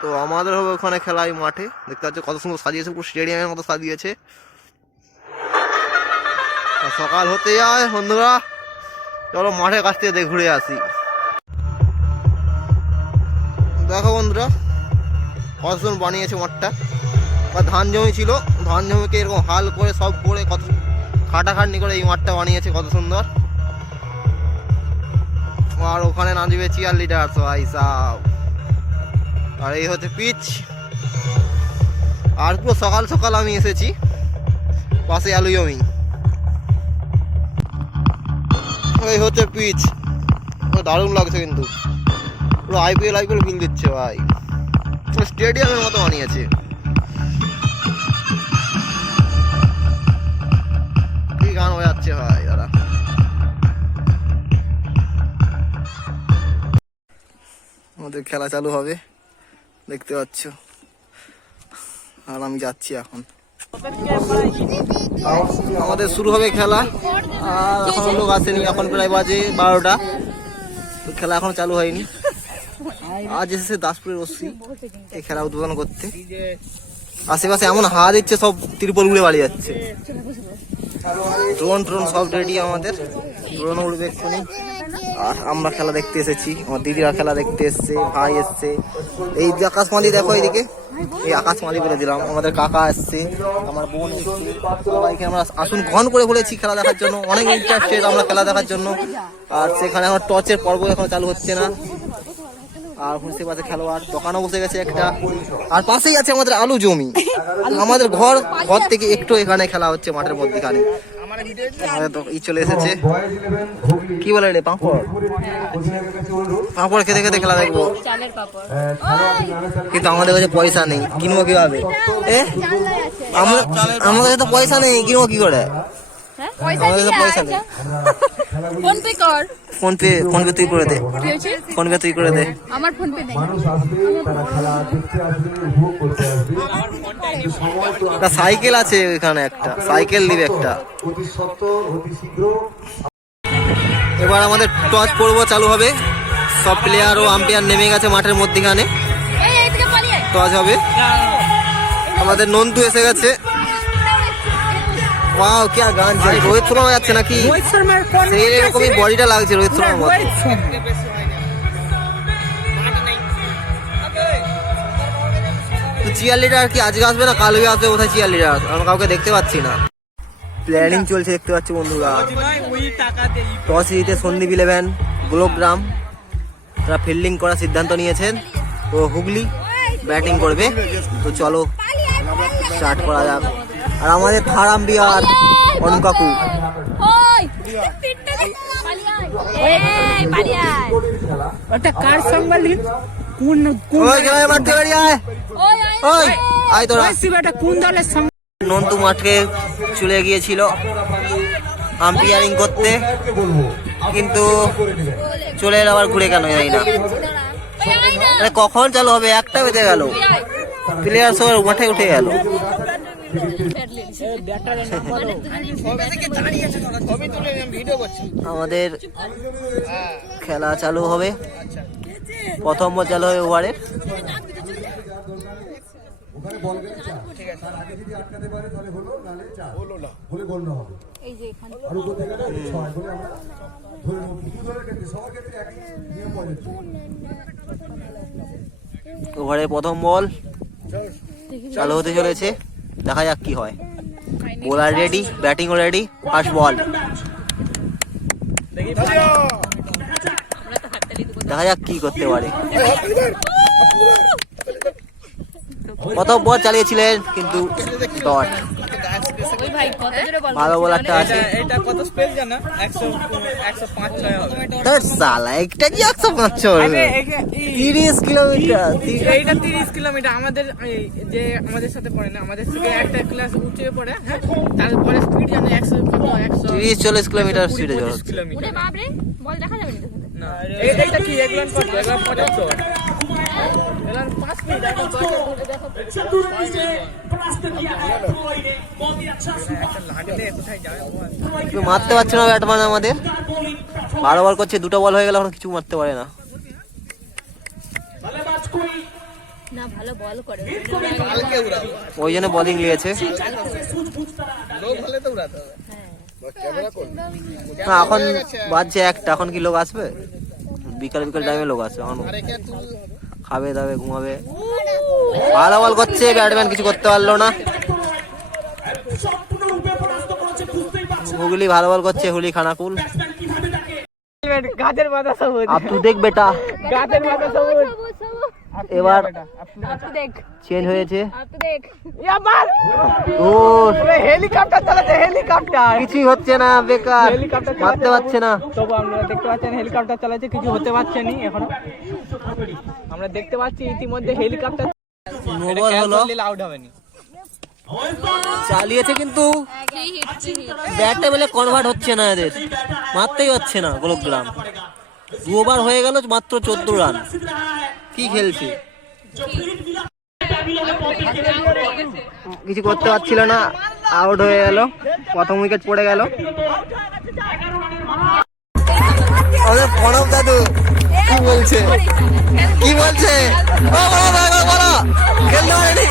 তো আমাদের হবে ওখানে খেলা এই মাঠে, দেখতে পাচ্ছ কত সুন্দর সাজিয়েছে, পুরো স্টেডিয়ামের মতো সাজিয়েছে। সকাল হতে যায় বন্ধুরা, চলো মাঠের কাছ থেকে ঘুরে আসি। দেখো বন্ধুরা কত সুন্দর বানিয়েছে মাঠটা। ধান জমি ছিল, ধান জমিকে এরকম হাল করে সব করে কত খাটাখাটনি করে এই মাঠটা বানিয়েছে, কত সুন্দর। আর ওখানে নাচবে চিয়ার লিডার ভাই সাহ। আর এই হচ্ছে পিচ। আর পুরো সকাল সকাল আমি এসেছি, পাশে আলু জমি। এই হচ্ছে পিচ, দারুণ লাগছে কিন্তু, পুরো আইপিএল ফিল দিচ্ছে ভাই, স্টেডিয়ামের মতো বানিয়েছে। কি গান হয়ে যাচ্ছে ভাই দাদা। আমাদের খেলা চালু হবে দেখতে পাচ্ছ, আর আমি যাচ্ছি এখন। আমাদের শুরু হবে খেলা, আর এখন লোক আসেনি, এখন প্রায় বাজে 12টা, তো খেলা এখন চালু হয়নি। আজ এসেছে দাসপুরের ওসি এই খেলা উদ্বোধন করতে। আশেপাশে এমন হাওয়া দিচ্ছে, সব ত্রিপল উড়ে বাড়ি যাচ্ছে। ড্রোন সব রেডি, আমাদের ড্রোন উড়বে এক্ষুনি। আর আমরা খেলা দেখতে এসেছি, আমার দিদিরা খেলা দেখতে এসছে, ভাই এসছে। এই যে আকাশমালি দেখো এইদিকে, এই আকাশমালি বলে দিলাম, আমাদের কাকা এসছে, আমার বোন এসছে, সবাইকে আমরা আসুন গ্রহণ করে বলেছি খেলা দেখার জন্য। অনেক ইন্টারেস্টেড আমরা খেলা দেখার জন্য। আর সেখানে আমার টর্চের পর্ব এখন চালু হচ্ছে না। আর হুঁসে পাশে খেলোয়াড় দোকানও বসে গেছে একটা, আর পাশেই আছে আমাদের আলু জমি। আমাদের ঘর থেকে একটু এখানে খেলা হচ্ছে মাঠের মধ্যখানে। চলে এসেছে, কি বলে রে, পাঁপড় খেতে খেতে খেলা দেখবো, কিন্তু আমাদের কাছে পয়সা নেই, কিনবো কিভাবে? আমাদের কাছে তো পয়সা নেই, কিনবো কি করে? আমাদের কাছে পয়সা নেই। ফোন পে তুই করে দে, ফোন পে তুই করে দে। আমার ফোন পে নেই। সাইকেল আছে ওইখানে, একটা সাইকেল দিবে একটা। এবার আমাদের টস পর্ব চালু হবে, সব প্লেয়ার ও আম্পায়ার নেমে গেছে মাঠের মধ্যখানে, টস হবে। আমাদের নন্দু এসে গেছে। ওয়াও কি গান, রোহিত শর্মা যাচ্ছে নাকি? সেই এরকমই বডিটা লাগছে রোহিত শর্মার মতো। চিয়ার লিডার কি আজকে আসবে না কালকে আসবে? কোথায় চিয়ার লিডার? আমরা কাউকে দেখতে পাচ্ছি না। প্ল্যানিং চলছে দেখতে পাচ্ছি বন্ধুরা। টস জিতে সন্দীপ 11 গুলোগ্রাম তারা ফিল্ডিং করার সিদ্ধান্ত নিয়েছেন, তো হুগলি ব্যাটিং করবে। তো চলো স্টার্ট করা যাক। আর আমাদের থার্ড আম্পায়ার অনুকাকু। নন্দু মাঠে চলে গিয়েছিল আম্পায়ারিং করতে, কিন্তু চলে এলো আবার ঘুরে, কেন যাই না। কখন চালু হবে? 1টা বেজে গেল, প্লেয়ার সব মাঠে উঠে গেল। আমাদের খেলা চালু হবে, প্রথম বল চালু হবে ওভারের। ওভারের প্রথম বল চালু হতে চলেছে, দেখা যাক কি হয়। বোলার রেডি, ব্যাটিংও রেডি, ফার্স্ট বল। দেখা যাক কি করতে পারে। প্রথম বল চালিয়েছিলেন কিন্তু ডট। ভালো বোলারটা আছে। এটা কত স্পেস জানা? 105 হবে। তার সালা একটা কি 105 হবে? 30 কিলোমিটার। এইটা 30 কিলোমিটার। আমাদের যে আমাদের সাথে পড়ে না, আমাদের থেকে একটা ক্লাস উঁচে পড়ে, হ্যাঁ, তারপরে স্পিড জানা 100 কত 130-40 কিলোমিটার স্পিডে যাচ্ছে। ওরে বাপ রে, বল দেখা যাবে না। এইটা কি এগুলো কত? এগুলো 75। এগুলো 5 মিনিট এখন মারতে পারছে না ব্যাটম্যান আমাদের। 12 বল করছে, 2টা বল হয়ে গেল, এখন কিছু মারতে পারে না। না ভালো বল করে ওই জন্য বোলিং নিয়েছে। না এখন বাজছে একটা, এখন কি লোক আসবে? বিকাল বিকাল টাইমে লোক আসবে, এখন খাবে দাবে ঘুমাবে। ভালো বল করছে, ব্যাটম্যান কিছু করতে পারলো না। হুগলি ভালো বল করছে, হুগলি খানাকুল। গাছের পাতা সবুজ, আপ তু দেখ বেটা, গাছের পাতা সবুজ। এবার দেখ চেঞ্জ হয়েছে। দেখ হেলিকপ্টার চালাচ্ছে, হেলিকপ্টার। কিছুই হচ্ছে না, বেকার, হেলিকপ্টার মারতে পারছে না। তবু আপনারা দেখতে পাচ্ছেন হেলিকপ্টার চালাচ্ছে, কিছু হতে পারছে না এখনো। আমরা দেখতে পাচ্ছি ইতিমধ্যে হেলিকপ্টার নোবল হলো, আউট হবে না। চালিয়েছে কিন্তু ব্যাটটা বলে কনভার্ট হচ্ছে না, এদের মারতেই পারছে না। গোলকগ্রাম 2 ওভার হয়ে গেল, মাত্র 14 রান। কি খেলছে, কিছু করতে পারছিল না, আউট হয়ে গেল। প্রথম উইকেট পড়ে গেল। আমাদের প্রণব দাদু কি বলছে, কি বলছে? খেলতে পারেনি।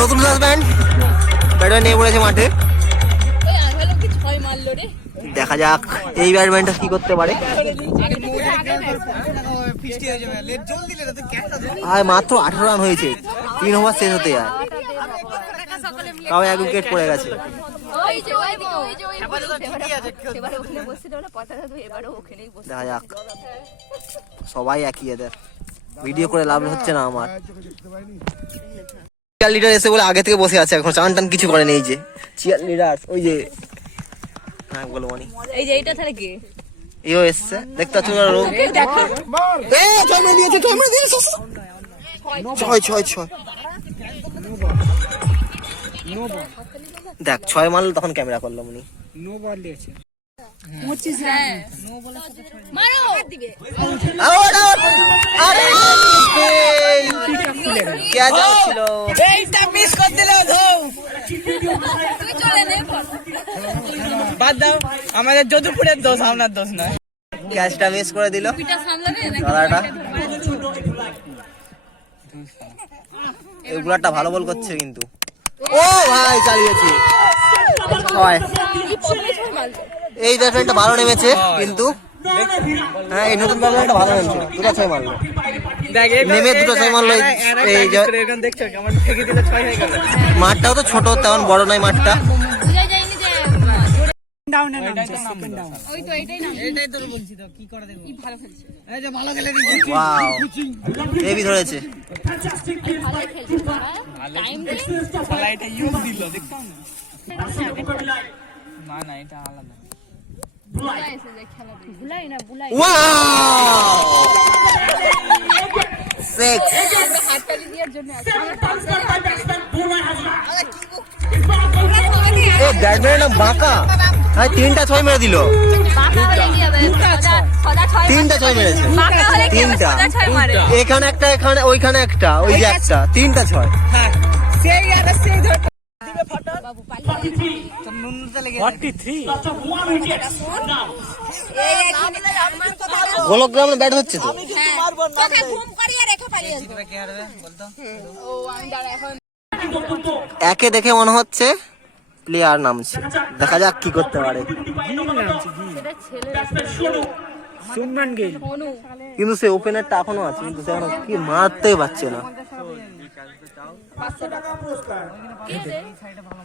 নতুন সাসপেন্ড ব্যাটম্যান নিয়ে পড়েছে মাঠে। দেখা যাক এই ব্যাটম্যানটা কি করতে পারে। মাত্র 18 রান হয়েছে, 3 ওভার শেষ হতে যায়, তাও 1 উইকেট পড়ে গেছে। দেখা যাক, সবাই একই, এদের ভিডিও করে লাভ হচ্ছে না আমার। চিয়ার লিডার এসে বলে আগে থেকে বসে আছে, এখন চান টান কিছু করেনি। এই যে চিয়ার লিডার, ওই যে হ্যাঁ বলো মনি, এই যে এইটা তাহলে কি ইও এসছে দেখতে পাচ্ছ না? রোগ ছয় মেরে দিয়েছে, ছয়। দেখ 6 মারলো, তখন ক্যামেরা করলো মনি। নো বল দিয়েছে। বাদ দাও, আমাদের যদুপুরের দোষ, আপনার দোষ নয়। ক্যাচটা মিস করে দিল দাদাটা। এই বুলারটা ভালো বল করছে কিন্তু। ও ভাই চালিয়েছে 6। এই ব্যাটম্যানটা ভালো নেমেছে কিন্তু, হ্যাঁ এই নতুন ব্যাটম্যানটা ভালো নেমেছে, 2টা 6 মারলো। নেমে 2টা 6 মারলো। এই যে দেখছো কেমন ঠেকে দিলে 6 হয়ে গেল। মাঠটাও তো ছোট, তেমন বড় নয় মাঠটা। ওয়াও, হেভি ধরেছে। না এটা আলাদা। ব্যাটম্যান বাঁকা, 3টা 6 মেরে দিল। 3টা 6 মেরেছে, 3টা। এখানে একটা, এখানে ওইখানে একটা, ওই যে একটা, 3টা 6। গোলকগ্রামে ব্যাট হচ্ছে তো। একে দেখে মনে হচ্ছে প্লেয়ার নামছে, দেখা যাক কি করতে পারে। কিন্তু সে ওপেনারটা এখনো আছে, কিন্তু সে এখনো কি মারতেই পারছে না।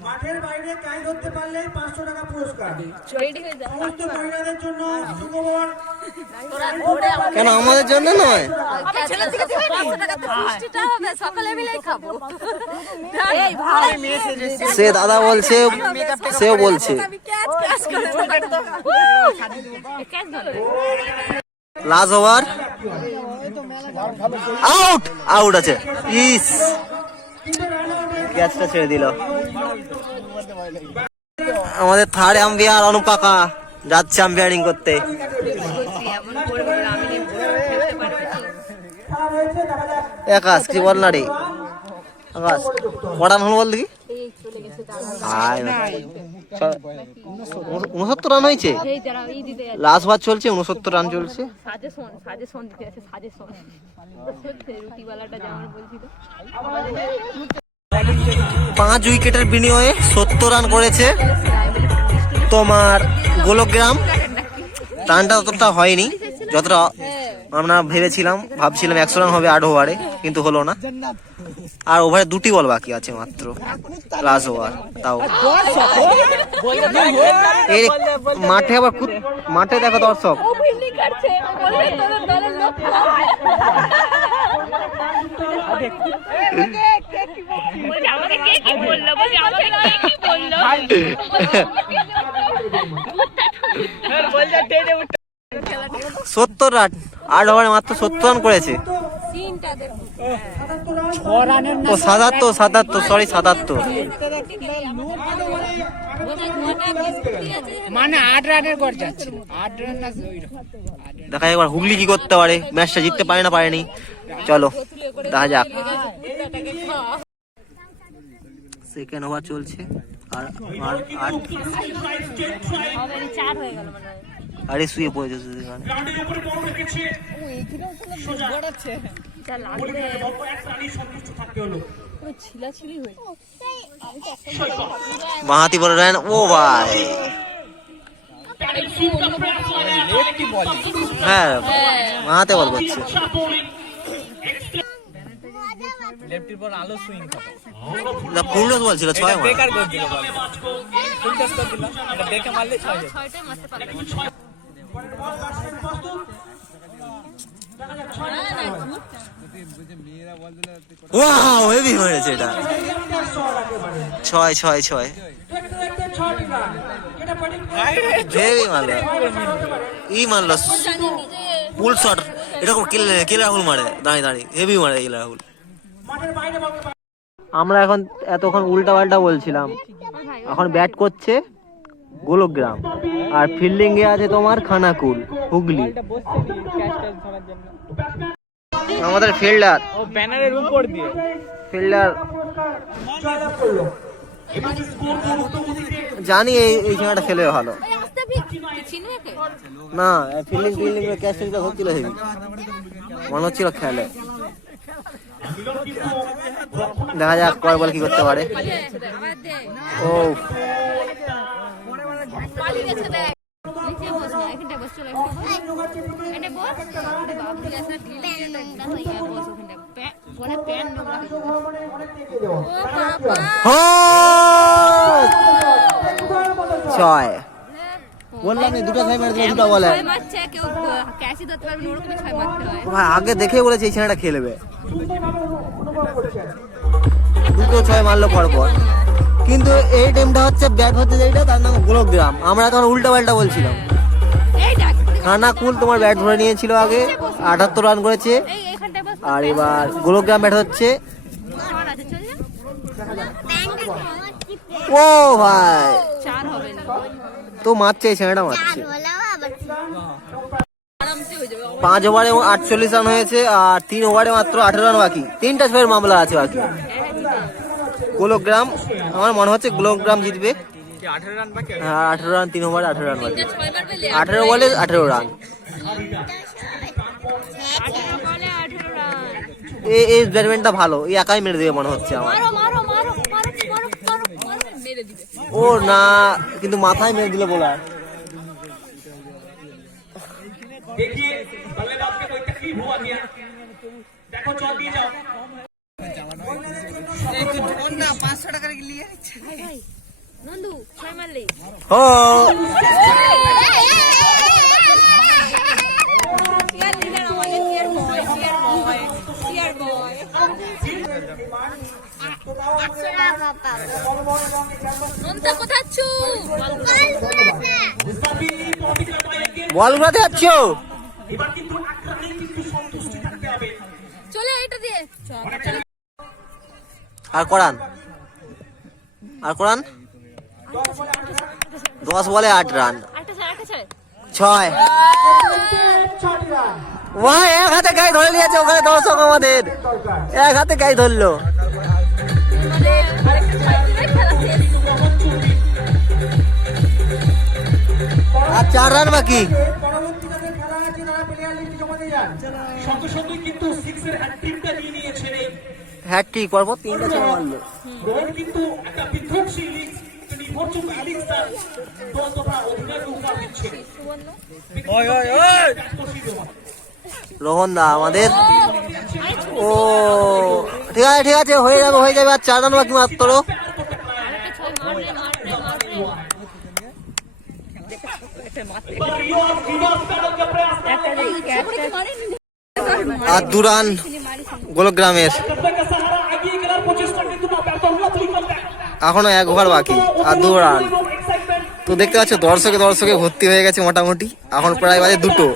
মাঠের বাইরে কাজ করতে পারলে 500 টাকা পুরস্কার। সমস্ত মহিলাদের জন্য সুখবর। কেন আমাদের জন্য নয়? সে দাদা বলছে, সেও বলছে। লাস্ট ওভার, আউট, আউট আছে। ইস, ক্যাচটা ছেড়ে দিল। আমাদের থার্ড আম্পায়ার অনুপ কাকা যাচ্ছে আম্পায়ারিং করতে। আকাশ কি বল না রে, আকাশ কটা হল বল দেখি। 69 রান হয়েছে, এই যারা এই দিতে যাচ্ছে লাস্ট বার চলছে 69 রান চলছে। সাজেশন দিতে আছে সাজেশন রুটিওয়ালাটা যেমন বলছিল 5 উইকেটের বিনিময়ে 70 রান করেছে তোমার গোলকগ্রাম। রানটা ততটা হয়নি যতটা আমরা ভাবছিলাম 100 রান হবে 8 ওভারে, কিন্তু হলো না। আর ওভারে 2টি বল বাকি আছে মাত্র, লাস্ট ওভার। তাও এই মাঠে আবার মাঠে দেখো দর্শক, ও ফিল্ডিং করছে বলছে তোদের দলের লোক আমাকে কে কি বললো বলছে আমাকে কে কি বললো বলছে টেনে উঠে 70 রান 8 ওভারে মাত্র 70 রান করেছে। সিনটা দেখো ও 77 সরি 77। মানে 8 রানের গড় যাচ্ছে, 8 রান না ওইরকম। দেখা যাক এবার হুগলি কি করতে পারে, ম্যাচটা জিততে পারে না পারেনি। চলো দেখা যাক। সেকেন্ড ওভার চলছে আর চার হয়ে গেল মানে আরে শুয়ে পড়েছে সেখানে। যা লাগবে পুরো ছিলাছিলি হয়েছে মাহাতি বলে দেন ও ভাই, লেফটি বল, হ্যাঁ মাহাতে বল করছে। লেফটির বল আলো সুইং খাবে, পূর্ণ বল ছিল 6 মার। বেকার করে দিল বল, ফুল টাচ করে দিল, এটা দেখে মারলে 6 যাবে। ছয়টাই মারতে পারবে ওয়াও হেভি হয়েছে এটা, 6 হেভি মারলো, মারলো পুল শট। এরকম কে রাহুল মারে দাঁড়িয়ে হেভি মারে কে রাহুল। আমরা এতক্ষণ উল্টা পাল্টা বলছিলাম, এখন ব্যাট করছে গোলকগ্রাম আর ফিল্ডিং এ আছে তোমার খানাকুল হুগলি। আমাদের ফিল্ডার ও ব্যানারের উপর দিয়ে জানি এই খেলাটা খেলে ভালো আস্তে চিনবে কে না, ফিল্ডিং ক্যাচটা হচ্ছিল হেভি, মনে হচ্ছিল খেলে। দেখা যাক কয় বল কি করতে পারে। ও পালিয়ে গেছে দেখ নিচে বস না এখানটা বস চলো এটা বস আরে বাপ রে ऐसा ঢিল নোংরা হয়ে গেল বস ওখানটা বলে প্যান নোংরা হয়ে গেল ও বাবা ছয় বললাম এই দুটো 6 মেরে দিলে দুটো বলে ছয় মারছে কেউ ক্যাচই ধরতে পারবে না, ওরকমই 6 মারতে হয়। ভাই আগে দেখেই বলেছে এই ছেলেটা খেলবে, দুটো 6 মারলো পরপর। কিন্তু এই টিমটা হচ্ছে ব্যাট হচ্ছে যেটা তার নাম গোলকগ্রাম, আমরা তখন উল্টা পাল্টা বলছিলাম। এই দেখ খানাকুল তোমার ব্যাট ধরে নিয়েছিল আগে, 78 রান করেছে। এই এখানটা বস আর এবার গোলকগ্রাম ব্যাট হচ্ছে। আর আছে চল যা ও ভাই 4 হবে না তো মারছে এই ছেলেটা মারছে। আরামসে হয়ে যাবে 5 ওভারে 48 রান হয়েছে আর 3 ওভারে মাত্র 18 রান বাকি, 3টা ছয়ের মামলা আছে বাকি। গোলকগ্রাম আমার মনে হচ্ছে গোলকগ্রাম জিতবে। 18 রান বাকি, হ্যাঁ 18 রান, 3 ওভারে 18 রান বাকি, 6 মারবে 18 বলে 18 রান। বলে 18 রান এই ব্যাটসম্যানটা ভালো, এই একাই মেরে দেবে মনে হচ্ছে আমার। মারো মারো মারো মারো মারো মারো মারো মেরে দিবে ও না, কিন্তু মাথায় মেরে দিল বোলার। देखिए बल्लेबाज को कोई तकलीफ हुआ क्या, देखो चौक दिए जाओ। ভাই নন্দু 6 মারলেই ও চিয়ার লিডার আমাদের চিয়ার বয় চিয়ার বয় নন্দা কোথায় আছো বল উড়াতে যাচ্ছ, এবার কিন্তু আক্রমণে কিন্তু সন্তুষ্টি থাকতে হবে। চলে এটা দিয়ে চল আর কোরআন 10 বলে 8 রান, 6 ওয়াহ এক হাতে গায়ে ধরে নিয়েছে ওখানে দর্শক আমাদের, এক হাতে গায়ে ধরলো। আর 4 রান বাকি। পরবর্তী যাদের খেলা আছে তারা প্লেয়ার লিস্ট জমা দিয়ে যান। সঙ্গে সঙ্গে কিন্তু 6 এর হ্যাটট্রিকটা নিয়ে নিয়েছেন এই হ্যাটট্রিক পরপর 3টা ছয় মারলো। রোহন কিন্তু একটা বিধ্বংসী ইনিংস, নির্ভরযোগ্য ইনিংস তার দলটা অধিনায়ক উপহার দিচ্ছে। রোহন দা আমাদের, ও ঠিক আছে হয়ে যাবে আর 4 রান বাকি মাত্র। আরেকটা ছয় মারলে মারলে আর 2 রান গোলগ্রামের। এখনো 1 ওভার বাকি আর 2 রান। তো দেখতে পাচ্ছ দর্শকে ভর্তি হয়ে গেছে মোটামুটি। এখন প্রায় বাজে 2টো,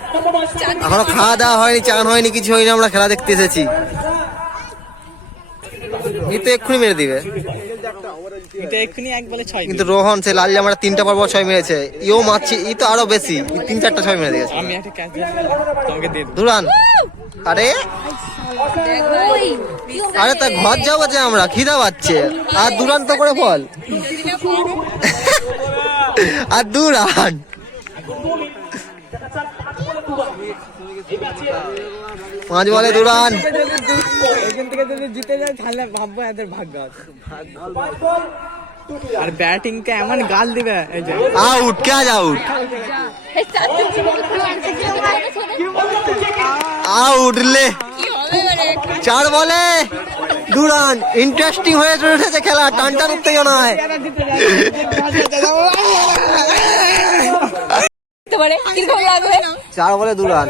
এখনো খাওয়া দাওয়া হয়নি, চান হয়নি, কিছু হয়নি, আমরা খেলা দেখতে এসেছি। তো এক্ষুনি মেরে দিবে, কিন্তু রোহন সে লাল জামাটা 3টা পর 6 মেরেছে, ইও মারছে, ই তো আরো বেশি, 3-4টা 6 মেরে দিয়েছে। 2 রান। আরে তা ঘর যাবো যে আমরা, খিদা পাচ্ছে, আর 2 রান তো করে বল। আর 2 রান। 5 বলে 2 রান। জিতে যায় তাহলে ভাববো এদের ভাগ্য আছে। আর ব্যাটিংটা এমন গাল দিবে, আউট, ক্যাচ আউট, আউট লে। 4 বলে 2 রান। ইন্টারেস্টিং হয়ে উঠেছে খেলা, টানটান উত্তেজনা হয়। 4 বলে 2 রান।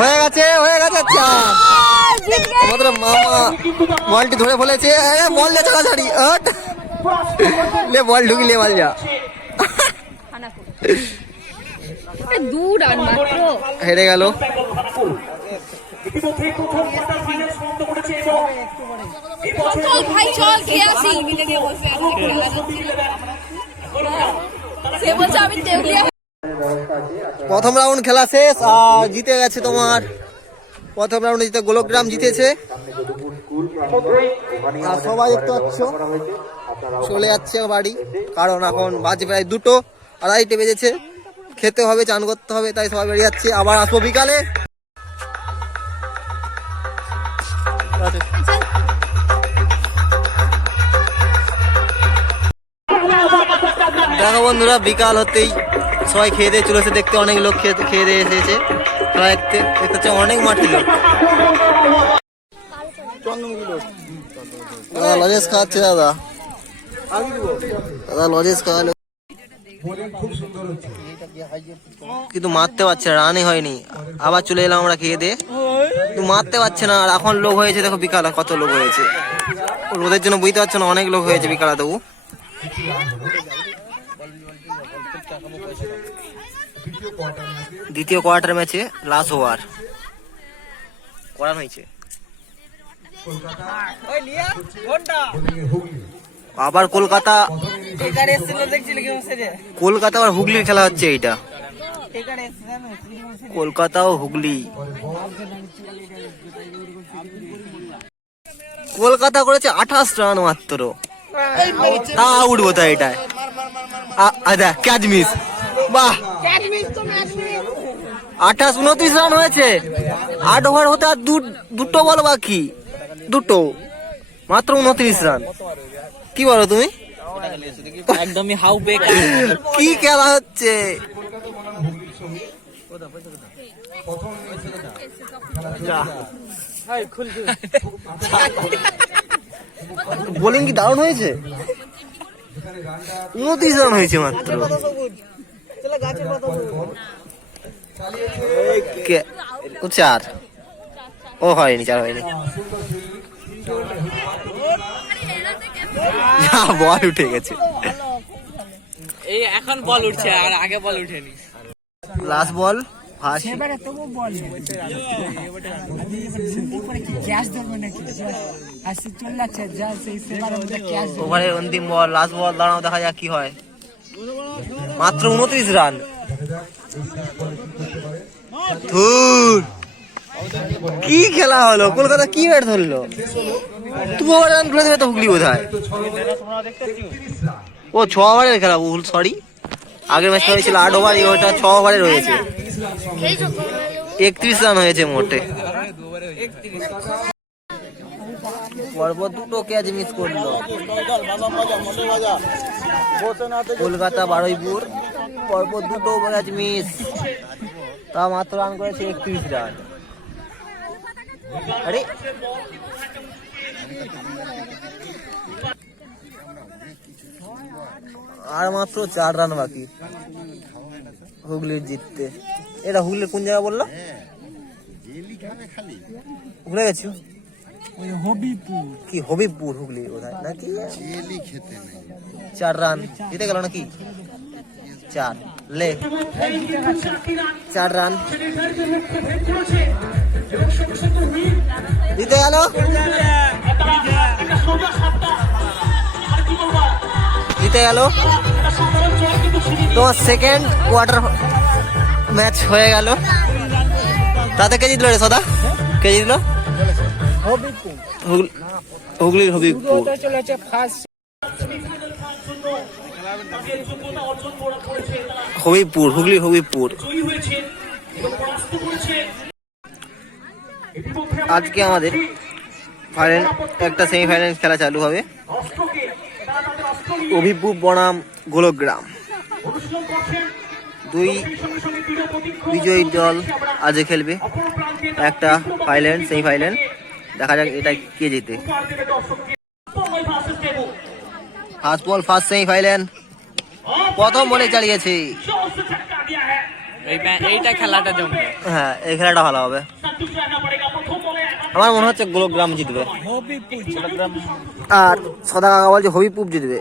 হয়ে গেছে 4। আমাদের মামা বলটি ধরে ফেলেছে, বল লে ছাড়াছাড়ি, লে বল ঢুকিলে মাল যা। 2 রান মাত্র, হেরে গেল। চল ভাই চল খেয়ে আসি। সে বলছে আমি দেউলিয়া। প্রথম রাউন্ড খেলা শেষ আর জিতে গেছে তোমার, প্রথম রাউন্ডে জিতে গোলগ্রাম জিতেছে। আর সবাই দেখতে পাচ্ছ চলে যাচ্ছে বাড়ি, কারণ এখন বাজে প্রায় 2টো, 2:30 বেজেছে, খেতে হবে, চান করতে হবে, তাই সবাই বেরিয়ে যাচ্ছে। আবার আসবো বিকালে। দেখো বন্ধুরা, বিকাল হতেই সবাই খেয়ে দিয়ে চলেছে দেখতে, অনেক লোক খেয়ে দিয়ে এসেছে। সবাই দেখতে হচ্ছে অনেক মাঠে লোক। দাদা লজেস খাওয়াচ্ছে, দাদা লজেস খাওয়ালো, কিন্তু মারতে পারছে না, রানই হয়নি। আবার চলে এলাম আমরা খেয়ে দিয়ে, কিন্তু মারতে পারছে না। আর এখন লোক হয়েছে, দেখো বিকালে কত লোক হয়েছে, রোদের জন্য বুঝতে পারছো না, অনেক লোক হয়েছে বিকালে। তবু দ্বিতীয় কোয়ার্টার ম্যাচে লাস্ট ওভার করানো হয়েছে। আবার কলকাতা আর হুগলির খেলা হচ্ছে এইটা, কলকাতা ও হুগলি। কলকাতা করেছে 28 রান মাত্র, তা আউট বোধহয় এটাই। আচ্ছা ক্যাচ মিস, বাহ। 28-29 রান হয়েছে, 8 ওভার হতে আর 2টো বল বাকি, 2টো মাত্র 29 রান। কি বলো তুমি? একদমই হাউ বেক। কি খেলা হচ্ছে? বোলিং কি দারুণ হয়েছে, 29 রান হয়েছে মাত্র। 4 ও হয়নি, 4 হয়নি। বল উঠে গেছে, এই এখন বল উঠছে, আর আগে বল উঠেনি। লাস্ট বল ওভারের অন্তিম বল, লাস্ট বল, দাঁড়াও দেখা যাক কি হয়। মাত্র 29 রান। কি খেলা হলো, কলকাতা কি ব্যাট ধরলো, 2 রান ঘুরে দেবে তো হুগলি বোধ হয়। ও 6 ওভারের খেলা, ভুল, সরি। আগের ম্যাচটা হয়েছিল 8 ওভার, এই ওটা 6 ওভারের হয়েছে। 31 রান হয়েছে মোটে। পরপর দুটো ক্যাচ মিস করলো কলকাতা বারুইপুর, পরপর দুটো ক্যাচ মিস, তা মাত্র রান করেছে 31 রান। আরে আর মাত্র 4 রান বাকি হুগলির জিততে। এটা হুগলির কোন জায়গা বললো, ভুলে গেছি। কি হবিবপুর হুগলি কোথায় নাকি? 4 রান জিতে গেল নাকি? 4 লে 4 রান জিতে গেল। জিতে গেল তোমার সেকেন্ড কোয়ার্টার ম্যাচ হয়ে গেল। তাতে কে জিতলো রে সদা? কে জিতলো? হুগলির হবিবপুর। হবিবপুর, হুগলির হবিবপুর। আজকে আমাদের ফাইনাল, একটা সেমিফাইনাল খেলা চালু হবে। হবিবপুর বনাম গোলকগ্রাম, 2 বিজয়ী দল আজকে খেলবে একটা ফাইনাল, সেমিফাইনাল। দেখা যাক এটা কে জিতে। ফার্স্ট বল, ফার্স্ট সেমিফাইনাল, প্রথম বলে চালিয়েছে। এইটা খেলাটা জমবে। হ্যাঁ, এই খেলাটা ভালো হবে। আমার মনে হচ্ছে গোলকগ্রাম জিতবে, আর সদা কাকা বলছে হবিবপুর জিতবে।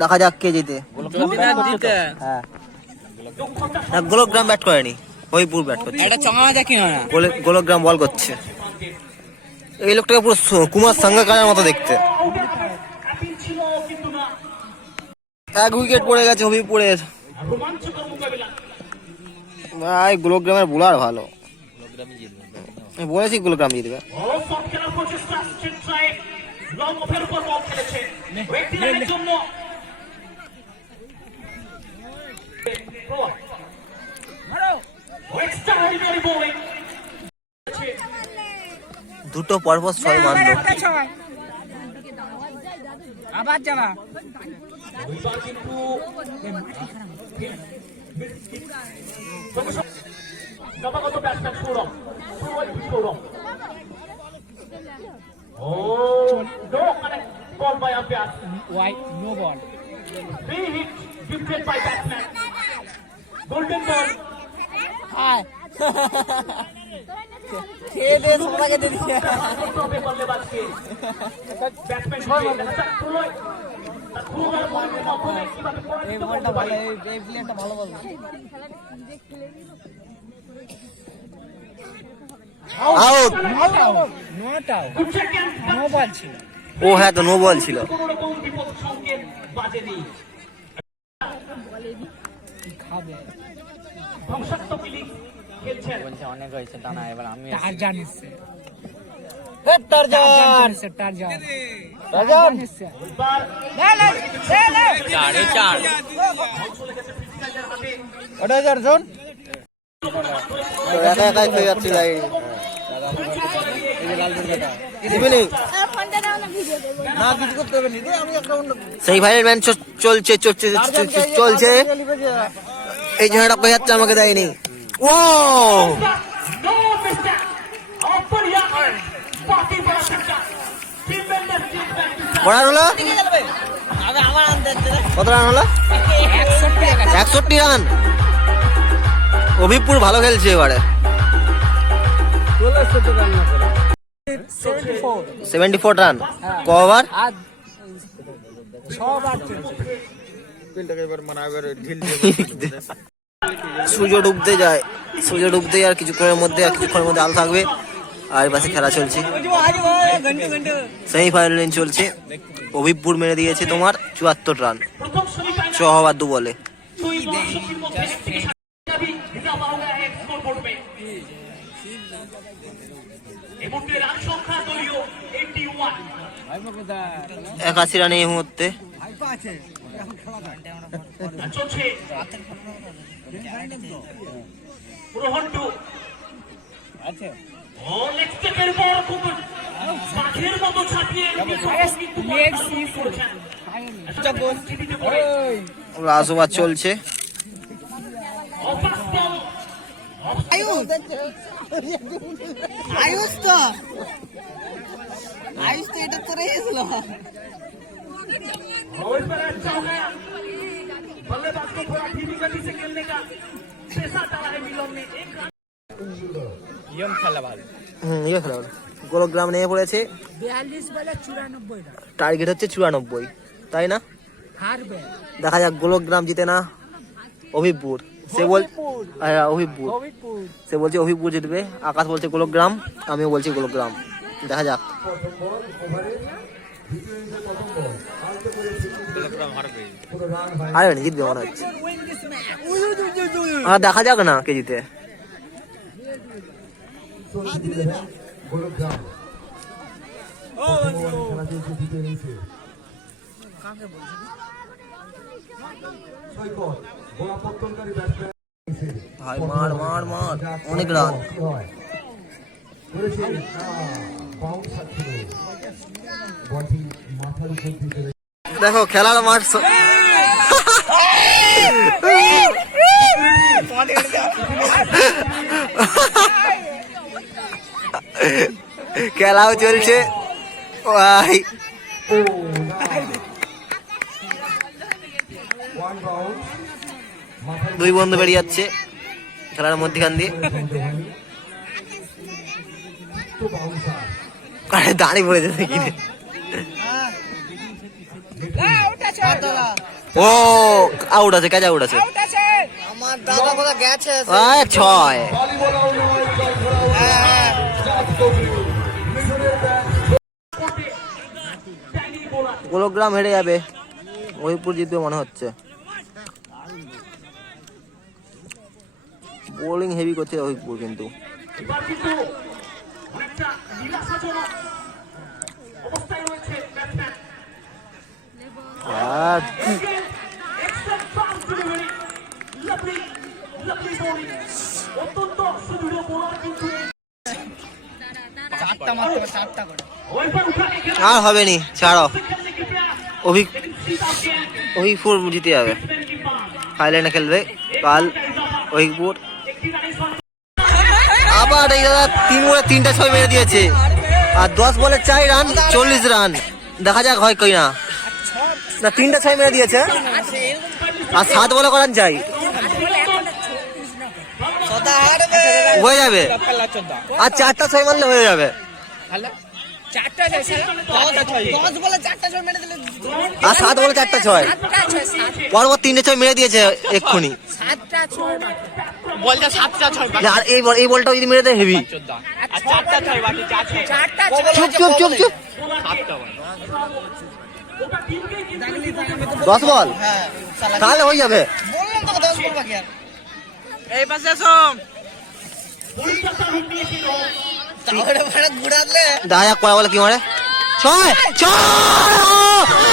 দেখা যাক কে জিতে। হ্যাঁ, গোলকগ্রাম ব্যাট করেনি, হবিবপুর ব্যাট করছে। এটা চঙা দেখি না, গোলকগ্রাম বল করছে। এই লোকটাকে পুরো কুমার সাঙ্গাকারের মতো দেখতে। 1 উইকেট পড়ে গেছে হবিবপুরের। ভাই গোলকগ্রামের বোলার ভালো, বলেছি গোলকগ্রাম জিতবে। দুটো পরপর 6 মারলো। আবার যাবা নবাগত batsman Sourav, Sourav. No correct ball by umpire. White, no ball. 3 hits gifted by batsman. Golden ball. Hi. খেয়ে দে, সবাইকে দে দিচ্ছে। করতে হবে বল্লেবাজকে। ব্যাটসম্যান ছয় দেখা যাক খুবই বলের মাধ্যমে কিভাবে এই বলটা ভালো, এই প্লেয়ারটা ভালো ball. Out, not out, no ball ছিল। ও হ্যাঁ, তো নো বল ছিল। কোনো রকম বিপদ সংকেত বাজেনি। খাবে ধ্বংসাত্মক ইনিংস খেলছেন। বলছে অনেক হয়েছে টানা, এবার আমি টারজান একা একাই খেয়ে যাচ্ছি। সেই ফাইনাল ম্যাচ চলছে চলছে চলছে। এই ঝাড়া পেয়ে যাচ্ছে, আমাকে দেয়নি। ও রান হলো, কত রান হলো? 61 রান। হবিবপুর ভালো খেলছে এবারে। 74 রান, ক ওভার? সূর্য ডুবতে যায়, সূর্য ডুবতে আর কিছুক্ষণের মধ্যে আলো থাকবে। আর পাশে খেলা চলছে, সেমিফাইনাল চলছে। হবিবপুর মেরে দিয়েছে তোমার 74 রান, 6 ওভার 2 বলে। এই মুহূর্তে রান সংখ্যা দলীয় 81। 81 রানে এই মুহূর্তে চলছে রোহন টু ও লেগস্টেকের পর খুব পাখির মতো ছাপিয়ে লাস্ট ওভার চলছে। আয়ুষ তো এটা তো রয়েছিল। बल्लेबाज को थोड़ा धीमी गति से खेलने का पैसा डाला है मिलोन ने एक ইয়ং খেলা ভালো। ইয়ে খেলা হলো। গোলগ্রাম নিয়ে পড়েছে 42 বলে 94 রান টার্গেট হচ্ছে 94, তাই না? হারবে। দেখা যাক গোলগ্রাম জিতে না অভিপুর। সে বল অভিপুর সে বলছে অভিপুর জিতবে, আকাশ বলছে গোলগ্রাম, আমিও বলছি গোলগ্রাম। দেখা যাক। আরে জিতবে মনে হচ্ছে, দেখা যাক না কে জিতে। ভাই মার মার মার, অনেক রান। দেখো খেলার মাঠ খেলাও চলছে ভাই। দুই বন্ধু বেরিয়ে যাচ্ছে খেলার মধ্যখান দিয়ে। দাঁড়িয়ে পড়েছে দেখি। ও আউট আছে, ক্যাচ আউট আছে। আমার দাদা কোথা গেছে? 6। গোলগ্রাম হেরে যাবে, ওইপুর জিতবে মনে হচ্ছে। বোলিং হেভি করছে ওইপুর কিন্তু। এবার কিন্তু অনেকটা নিরাশাজনক অবস্থায় রয়েছে ব্যাটসম্যান আর extra fast delivery lovely bowling অত্যন্ত সুদৃঢ় বোলার কিন্তু চারটা মাত্র, চারটা করে। ওইবার উঠানে খেলা আর হবে নি, ছাড়ো। খেলने के प्रयास অভিপুর জিতে যাবে, ফাইনালে খেলবে কাল অভিপুর। আবার এই দাদা 3 বলে 3টা 6 মেরে দিয়েছে, আর 10 বলে 4 রান 40 রান। দেখা যাক হয় কই না। 3টা 6 মেরে দিয়েছে, আর 7 বলে করান চাই, হয়ে যাবে। আর 4টা 6 মারলে হয়ে যাবে। চারটা ছয়, 10 বলে 4টা ছয় মেরে দিলে আর 7 বলে 4টা 6, 7টা 6 পরপর 3টে 6 মেরে দিয়েছে এক্ষুনি। 7টা 6 বলটা 7টা 6 আর এই বলটা যদি মেরে দেয় হেভি। আর 4টা 6 বাকি 4টা চুপ চুপ চুপ চুপ। 10 বল তাহলে হয়ে যাবে। বললাম তো 10 বল বাকি। আর এই পাশে এসো, তাহলে ভাড়া ঘুরালে দেখা যাক পরে বলে কি মারে। 6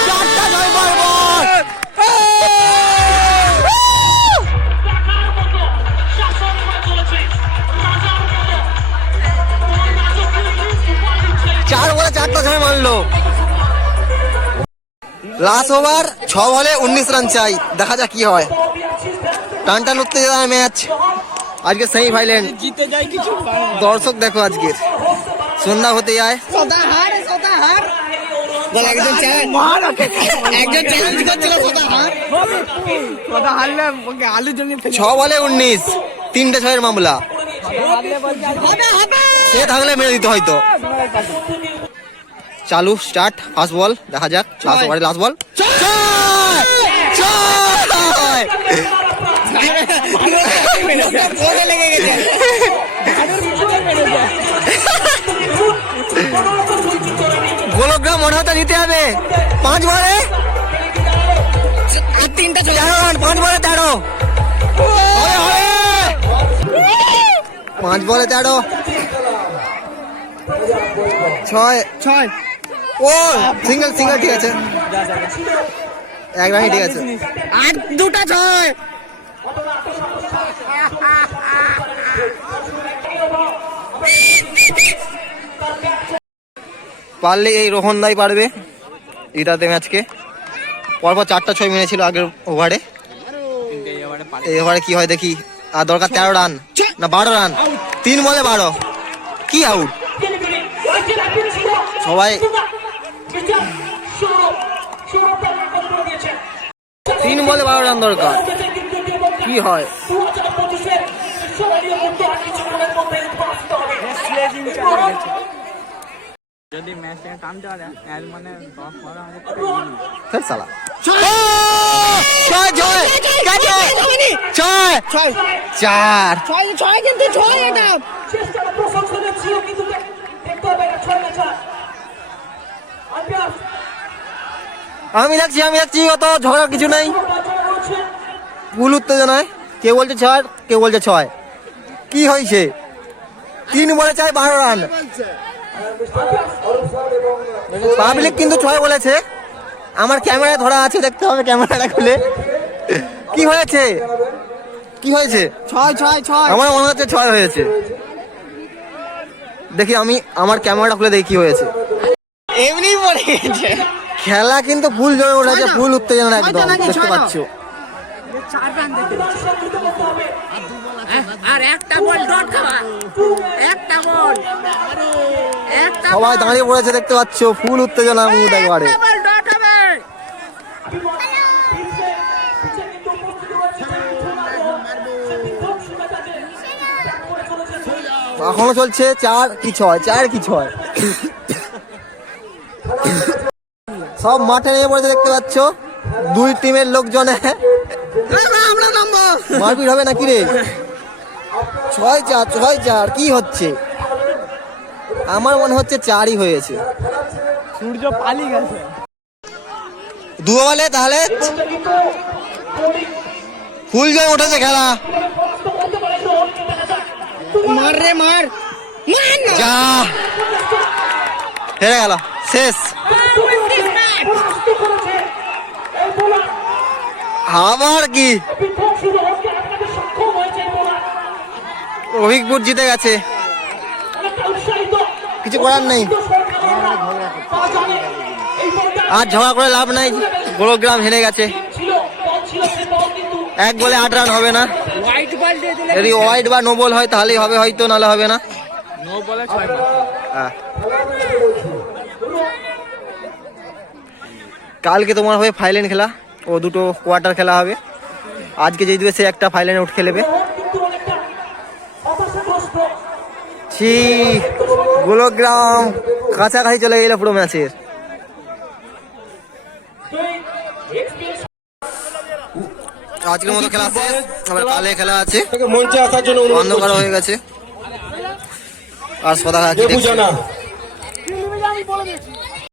4টা 6 বল বল। চার বলে 4টা 6 মারলো। লাস্ট ওভার 6 বলে 19 রান চাই, দেখা যাক কি হয়। টান টান উঠতে যাওয়া ম্যাচ আজকে সেমিফাইনাল। জিতে যায় কিছু দর্শক দেখো আজকের সন্ধ্যা হতে যায়। সদা হার একজন চ্যালেঞ্জ করছিল সদা হারলে ওকে আলু জমি 6 বলে 19, 3টে 6 মামলা। সে থাকলে মেরে দিতে হয়তো। চালু স্টার্ট, ফার্স্ট বল দেখা যাক। লাস্ট ওভারে লাস্ট বল, লেগে গেছে। গোলগ্রাম মনে হতে নিতে হবে। 5 বলে আর 3টা 13 রান, 5 বলে 13, 5 বলে 13, 6 ও সিঙ্গেল ঠিক আছে। এক রানই ঠিক আছে। আর দুটা ছয়। পারলে এই রোহন দাই পারবে এটাতে ম্যাচকে। পরপর 4টা 6 মেরেছিল আগের ওভারে। এই ওভারে কি হয় দেখি। আর দরকার 13 রান না 12 রান, 3 বলে 12। কি আউট সবাই, 3 বলে 12 রান দরকার। কি হয় যদি ম্যাচে টানতে পারে ম্যাচ মানে 10-12 ফের সালা। ছয় ছয় ছয় ছয় 4 ছয় কিন্তু ছয় এটা। চেষ্টাটা প্রশংসনীয় ছিল, কিন্তু দেখতে হবে এটা 6 না 4। আম্পায়ার আমি লাগছি অত ঝগড়ার কিছু নেই। ভুল উত্তেজনায় কেউ বলছে 6 কেউ বলছে 6। কি হয়েছে? 3 বলে চাই 12 রান। পাবলিক কিন্তু 6 বলেছে। আমার ক্যামেরায় ধরা আছে, দেখতে হবে ক্যামেরাটা খুলে। কি হয়েছে? কি হয়েছে? 6 আমার মনে হচ্ছে 6 হয়েছে। দেখি আমি আমার ক্যামেরাটা খুলে দেখি কি হয়েছে। এমনি পড়ে গেছে। খেলা কিন্তু ফুল জমে উঠেছে, ফুল উত্তেজনা একদম দেখতে পাচ্ছ। 4 রান দেখতে আর একটা বল ডট খাওয়া, একটা বল, একটা সবাই দাঁড়িয়ে পড়েছে দেখতে পাচ্ছ, ফুল উত্তেজনা মুড একবারে। বল ডট হবে। এখনো চলছে 4 কি 6। সব মাঠে নেমে পড়েছে দেখতে পাচ্ছ, 2 টিমের লোকজনে। আমরা নামবো। মারপিট হবে নাকি রে? 6-4 কি হচ্ছে? আমার মনে হচ্ছে 4ই হয়েছে। সূর্য পালিয়ে গেছে। 2 বলে তাহলে ফুল জমে উঠেছে খেলা। মার রে মার, মার না। যা হেরে গেল, শেষ। আবার কি অভিজ্ঞপুর জিতে গেছে, কিছু করার নেই। আর ঝগড়া করে লাভ নাই, গোলগ্রাম হেরে গেছে। 1 বলে 8 রান হবে না। হোয়াইট বল দিয়ে দিলে, যদি ওয়াইড বা নো বল হয় তাহলেই হবে, হয়তো নাহলে হবে না। নো বলে 6 মার। হ্যাঁ। কালকে তোমার হবে ফাইনাল খেলা, ও 2টো কোয়ার্টার খেলা হবে। আজকে যে দিবে সে একটা ফাইনালে উঠ খেলেবে। ছি, গোলগ্রাম কাছাকাছি চলে গেল পুরো ম্যাচের। আজকের মতো খেলা শেষ, আবার কালে খেলা আছে। মঞ্চে আসার জন্য অন্ধকার হয়ে গেছে আর সদা বুঝো না।